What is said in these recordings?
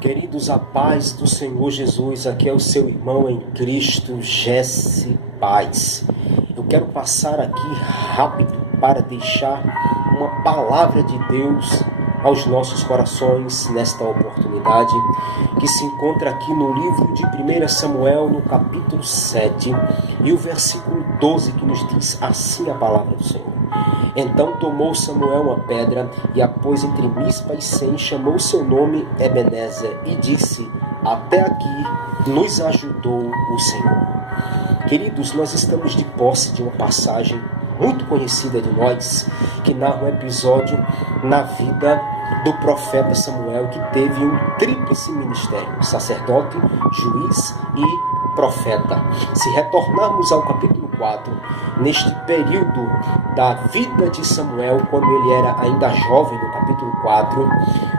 Queridos, a paz do Senhor Jesus, aqui é o seu irmão em Cristo, Jesse Paz. Eu quero passar aqui rápido para deixar uma palavra de Deus aos nossos corações nesta oportunidade, que se encontra aqui no livro de 1 Samuel, no capítulo 7, e o versículo 12, que nos diz assim a palavra do Senhor. Então tomou Samuel uma pedra e a pôs entre Mispa e Sem, chamou seu nome Ebenezer e disse: até aqui nos ajudou o Senhor. Queridos, nós estamos de posse de uma passagem muito conhecida de nós, que narra um episódio na vida do profeta Samuel, que teve um tríplice ministério: sacerdote, juiz e profeta. Se retornarmos ao capítulo 4, neste período da vida de Samuel, quando ele era ainda jovem, no capítulo 4,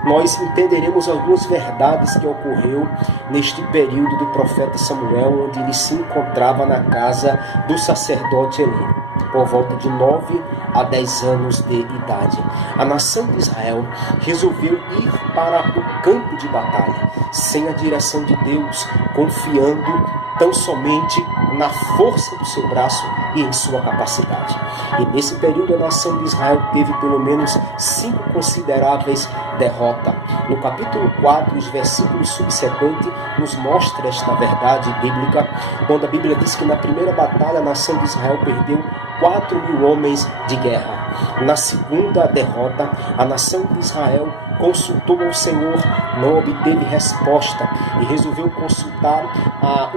nós entenderemos algumas verdades que ocorreu neste período do profeta Samuel, onde ele se encontrava na casa do sacerdote Eli, por volta de 9 a 10 anos de idade. A nação de Israel resolveu ir para o campo de batalha, sem a direção de Deus, confiando tão somente na força do seu braço e em sua capacidade. E nesse período a nação de Israel teve pelo menos 5 consideráveis derrotas. No capítulo 4, os versículos subsequentes nos mostra esta verdade bíblica, quando a Bíblia diz que na primeira batalha a nação de Israel perdeu 4.000 homens de guerra. Na segunda derrota, a nação de Israel consultou ao Senhor, não obteve resposta e resolveu consultar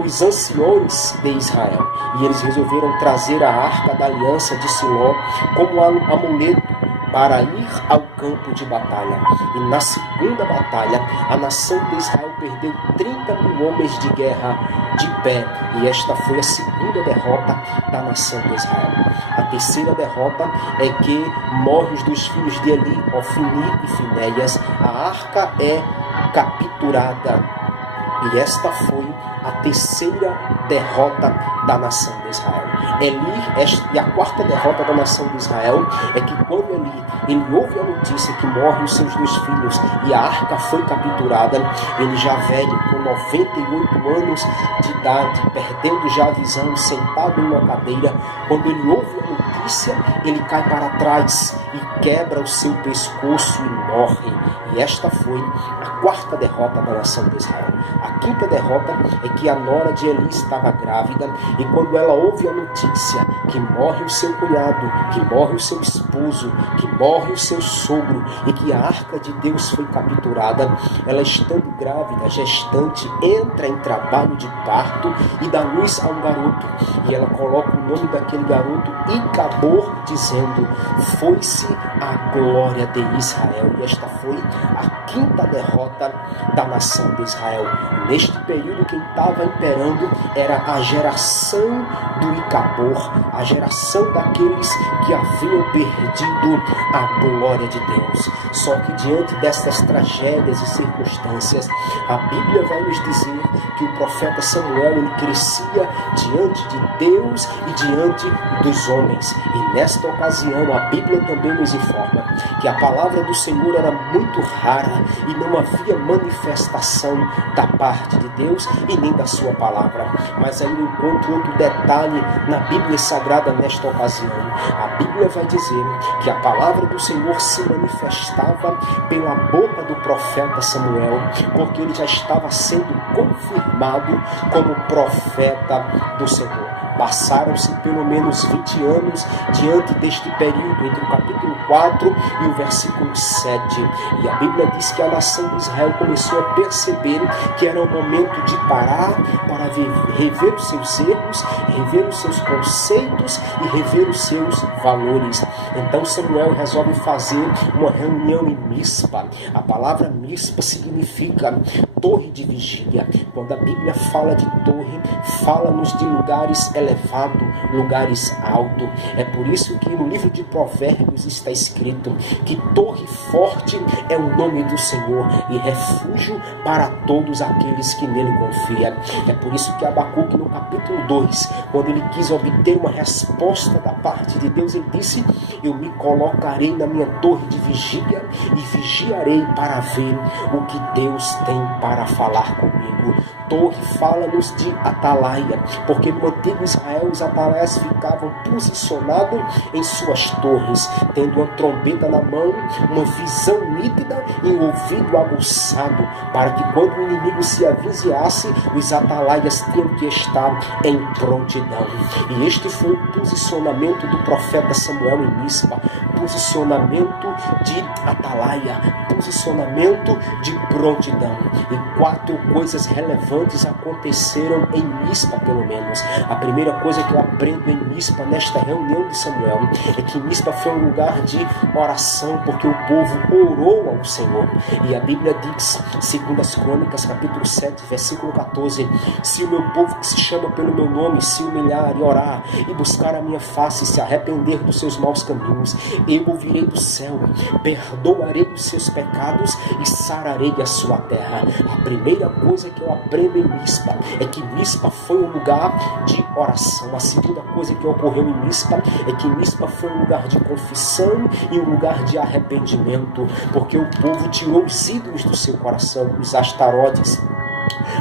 os anciões de Israel. E eles resolveram trazer a arca da aliança de Siló como amuleto para ir ao campo de batalha. E na segunda batalha, a nação de Israel perdeu 30.000 homens de guerra de pé. E esta foi a segunda derrota da nação de Israel. A terceira derrota é que morre os 2 filhos de Eli, Ofni e Finéias. A arca é capturada. E esta foi a terceira derrota da nação de Israel. E a quarta derrota da nação de Israel é que quando ele ouve a notícia que morrem os seus 2 filhos e a arca foi capturada, ele já velho, com 98 anos de idade, perdendo já a visão, sentado em uma cadeira, quando ele ouve a notícia, ele cai para trás e quebra o seu pescoço e morre. E esta foi a quarta derrota da nação de Israel. A quinta derrota é que a nora de Eli estava grávida, e quando ela ouve a notícia que morre o seu cunhado, que morre o seu esposo, que morre o seu sogro e que a arca de Deus foi capturada, ela, estando grávida, gestante, entra em trabalho de parto e dá luz a um garoto. E ela coloca o nome daquele garoto Icabor, dizendo: foi-se a glória de Israel. E esta foi a quinta derrota da nação de Israel. Neste período, quem estava imperando era a geração do Icabor, a geração daqueles que haviam perdido a glória de Deus. Só que diante destas tragédias e circunstâncias, a Bíblia vai nos dizer que o profeta Samuel, ele crescia diante de Deus e diante dos homens. E nesta ocasião, a Bíblia também nos informa que a palavra do Senhor era muito rara e não havia manifestação da parte de Deus e nem da sua palavra. Mas aí eu encontro outro detalhe na Bíblia Sagrada nesta ocasião. A Bíblia vai dizer que a palavra do Senhor se manifestava pela boca do profeta Samuel, porque ele já estava sendo confirmado como profeta do Senhor. Passaram-se pelo menos 20 anos diante deste período, entre o capítulo 4 e o versículo 7. E a Bíblia diz que a nação de Israel começou a perceber que era o momento de parar para rever os seus erros, rever os seus conceitos e rever os seus valores. Então Samuel resolve fazer uma reunião em Mispa. A palavra Mispa significa torre de vigília. Quando a Bíblia fala de torre, fala-nos de lugares elevados, lugares altos. É por isso que no livro de Provérbios está escrito que torre forte é o nome do Senhor e refúgio para todos aqueles que nele confiam. É por isso que Abacuque, no capítulo 2, quando ele quis obter uma resposta da parte de Deus, ele disse: eu me colocarei na minha torre de vigia e vigiarei para ver o que Deus tem para falar comigo. Torre fala-nos de atalaia, porque no antigo Israel os atalaias ficavam posicionados em suas torres, tendo uma trombeta na mão, uma visão nítida e um ouvido aguçado, para que quando o inimigo se avizinhasse, os atalaias tinham que estar em prontidão. E este foi o posicionamento do profeta Samuel em Mispa: posicionamento de atalaia, posicionamento de prontidão. E 4 coisas relevantes aconteceram em Mispa, pelo menos. A primeira coisa que eu aprendo em Mispa, nesta reunião de Samuel, é que Mispa foi um lugar de oração, porque o povo orou ao Senhor. E a Bíblia diz, segundo as Crônicas, capítulo 7, versículo 14: se o meu povo, que se chama pelo meu nome, se humilhar e orar e buscar a minha face e se arrepender dos seus maus caminhos, eu ouvirei do céu, perdoarei os seus pecados e sararei a sua terra. A primeira coisa que eu aprendo em Mispa é que Mispa foi um lugar de oração. A segunda coisa que ocorreu em Mispa é que Mispa foi um lugar de confissão e um lugar de arrependimento, porque o povo tirou os ídolos do seu coração, os astarotes,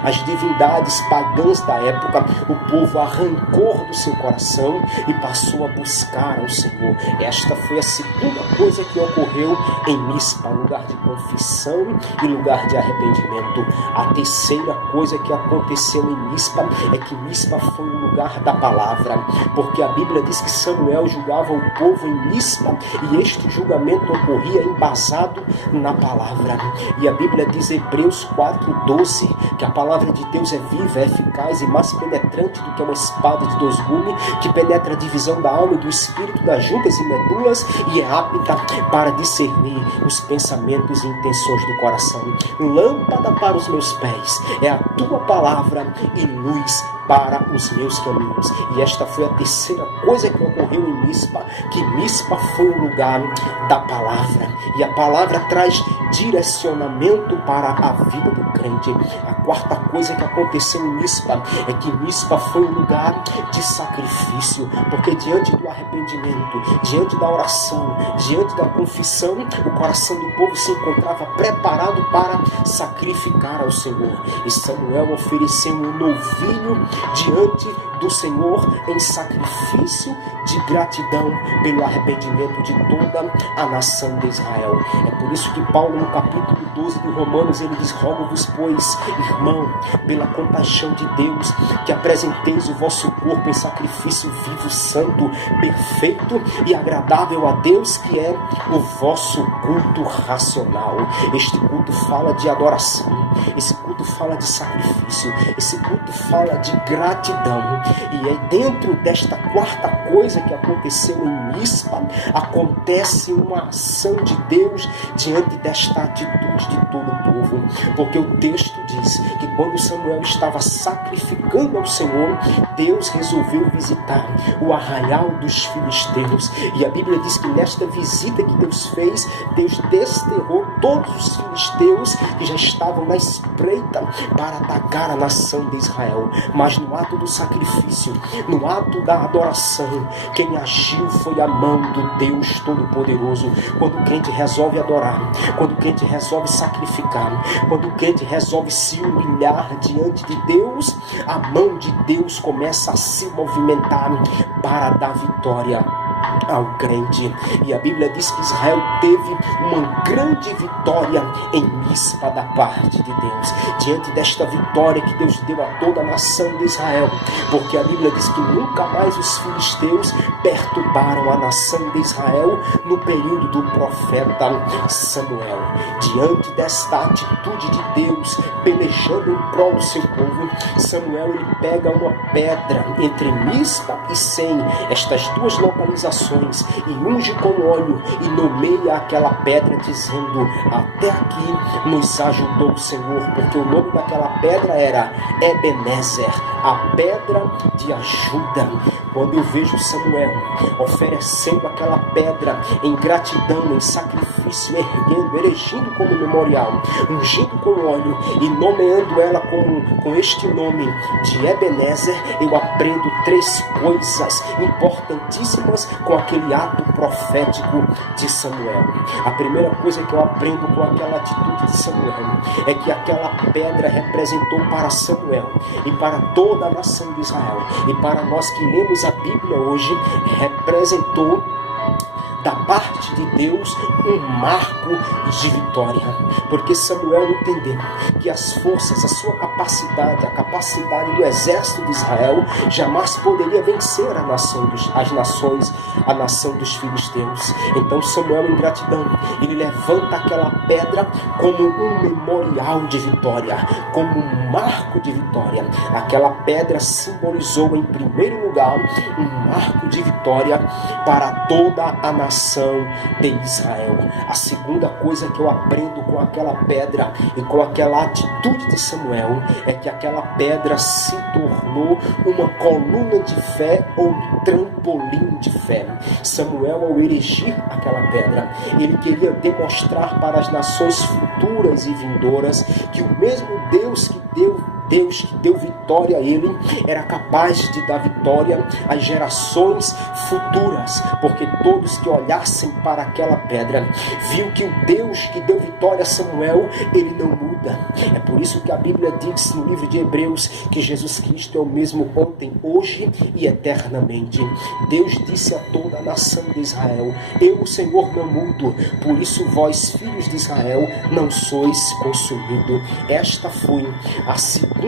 as divindades pagãs da época. O povo arrancou do seu coração e passou a buscar ao Senhor. Esta foi a segunda coisa que ocorreu em Mispa, lugar de confissão e lugar de arrependimento. A terceira coisa que aconteceu em Mispa é que Mispa foi um lugar da palavra, porque a Bíblia diz que Samuel julgava o povo em Mispa e este julgamento ocorria embasado na palavra. E a Bíblia diz em Hebreus 4:12 que a palavra de Deus é viva, é eficaz e mais penetrante do que uma espada de 2 gumes, que penetra a divisão da alma e do espírito, das juntas e medulas, e é apta para discernir os pensamentos e intenções do coração. Lâmpada para os meus pés é a tua palavra e luz para os meus caminhos. E esta foi a terceira coisa que ocorreu em Mispa, que Mispa foi um lugar da palavra. E a palavra traz direcionamento para a vida do crente. A quarta coisa que aconteceu em Mispa é que Mispa foi um lugar de sacrifício, porque diante do arrependimento, diante da oração, diante da confissão, o coração do povo se encontrava preparado para sacrificar ao Senhor. E Samuel ofereceu um novilho diante do Senhor em sacrifício de gratidão pelo arrependimento de toda a nação de Israel. É por isso que Paulo, no capítulo 12 de Romanos, ele diz: rogo-vos, pois, irmão, pela compaixão de Deus, que apresenteis o vosso corpo em sacrifício vivo, santo, perfeito e agradável a Deus, que é o vosso culto racional. Este culto fala de adoração, esse culto fala de sacrifício, esse culto fala de gratidão. E é dentro desta quarta coisa que aconteceu em Mispa, acontece uma ação de Deus diante desta atitude de todo o povo, porque o texto diz que quando Samuel estava sacrificando ao Senhor, Deus resolveu visitar o arraial dos filisteus. E a Bíblia diz que nesta visita que Deus fez, Deus desterrou todos os filisteus que já estavam na espreita para atacar a nação de Israel. Mas no ato do sacrifício, no ato da adoração, quem agiu foi a mão do Deus Todo-Poderoso. Quando o crente resolve adorar, quando o crente resolve sacrificar, quando o crente resolve se humilhar diante de Deus, a mão de Deus começa a se movimentar para dar vitória ao crente. E a Bíblia diz que Israel teve uma grande vitória em Mispa da parte de Deus, diante desta vitória que Deus deu a toda a nação de Israel, porque a Bíblia diz que nunca mais os filisteus perturbaram a nação de Israel no período do profeta Samuel. Diante desta atitude de Deus pelejando em prol do seu povo, Samuel ele pega uma pedra entre Mispa e Sem, estas duas localizações nações, e unge com óleo, e nomeia aquela pedra, dizendo: até aqui nos ajudou o Senhor, porque o nome daquela pedra era Ebenezer, a pedra de ajuda. Quando eu vejo Samuel oferecendo aquela pedra em gratidão, em sacrifício, erguendo, erigindo como memorial, ungindo com óleo e nomeando ela com este nome de Ebenezer, eu aprendo 3 coisas importantíssimas com aquele ato profético de Samuel. A primeira coisa que eu aprendo com aquela atitude de Samuel é que aquela pedra representou para Samuel e para toda a nação de Israel, e para nós que lemos a Bíblia hoje, representou da parte de Deus um marco de vitória, porque Samuel entendeu que as forças, a sua capacidade, a capacidade do exército de Israel jamais poderia vencer a nação dos filisteus. Então Samuel, em gratidão, ele levanta aquela pedra como um memorial de vitória, como um marco de vitória. Aquela pedra simbolizou, em primeiro lugar, um marco de vitória para toda a nação de Israel. A segunda coisa que eu aprendo com aquela pedra e com aquela atitude de Samuel é que aquela pedra se tornou uma coluna de fé ou um trampolim de fé. Samuel, ao erigir aquela pedra, ele queria demonstrar para as nações futuras e vindouras que o mesmo Deus que deu vitória a ele, era capaz de dar vitória às gerações futuras, porque todos que olhassem para aquela pedra, viu que o Deus que deu vitória a Samuel, ele não muda. É por isso que a Bíblia diz no livro de Hebreus que Jesus Cristo é o mesmo ontem, hoje e eternamente. Deus disse a toda a nação de Israel: eu, o Senhor, não mudo, por isso vós, filhos de Israel, não sois consumidos. Esta foi a segunda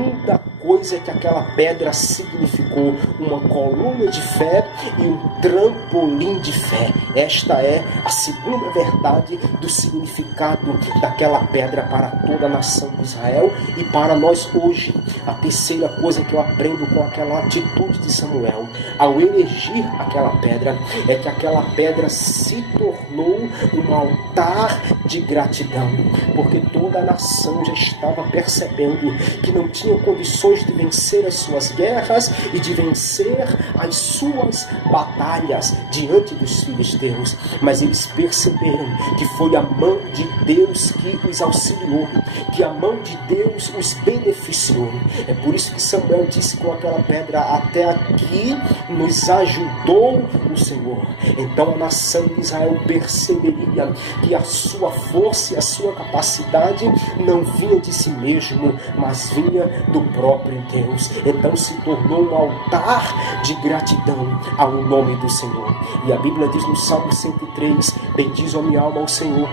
coisa que aquela pedra significou: uma coluna de fé e um trampolim de fé. Esta é a segunda verdade do significado daquela pedra para toda a nação de Israel e para nós hoje. A terceira coisa que eu aprendo com aquela atitude de Samuel ao erigir aquela pedra é que aquela pedra se tornou um altar de gratidão, porque toda a nação já estava percebendo que não tinha condições de vencer as suas guerras e de vencer as suas batalhas diante dos filisteus, mas eles perceberam que foi a mão de Deus que os auxiliou, que a mão de Deus os beneficiou. É por isso que Samuel disse com aquela pedra: até aqui nos ajudou o Senhor. Então a nação de Israel perceberia que a sua força e a sua capacidade não vinha de si mesmo, mas vinha do próprio Deus. Então se tornou um altar de gratidão ao nome do Senhor. E a Bíblia diz no Salmo 103: bendiz a minha alma ao Senhor,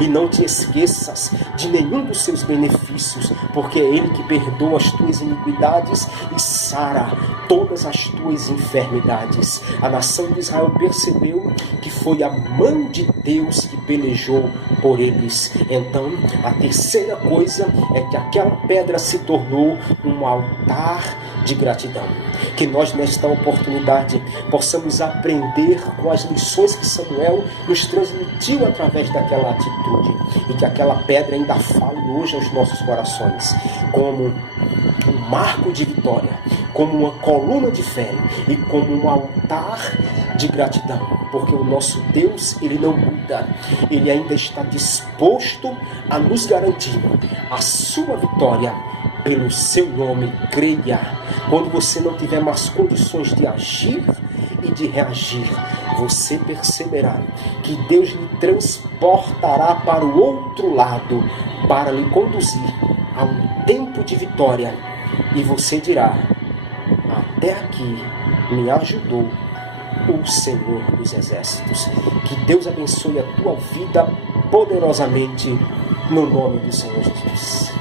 e não te esqueças de nenhum dos seus benefícios, porque é Ele que perdoa as tuas iniquidades e sara todas as tuas enfermidades. A nação de Israel percebeu que foi a mão de Deus que pelejou por eles. Então, a terceira coisa é que aquela pedra se tornou um altar de gratidão. Que nós, nesta oportunidade, possamos aprender com as lições que Samuel nos transmitiu através daquela atitude, e que aquela pedra ainda fale hoje aos nossos corações como um marco de vitória, como uma coluna de fé e como um altar de gratidão, porque o nosso Deus, Ele não muda, Ele ainda está disposto a nos garantir a sua vitória pelo seu nome. Creia. Quando você não tiver mais condições de agir e de reagir, você perceberá que Deus lhe transportará para o outro lado, para lhe conduzir a um tempo de vitória, e você dirá: até aqui me ajudou o Senhor dos Exércitos. Que Deus abençoe a tua vida poderosamente, no nome do Senhor Jesus.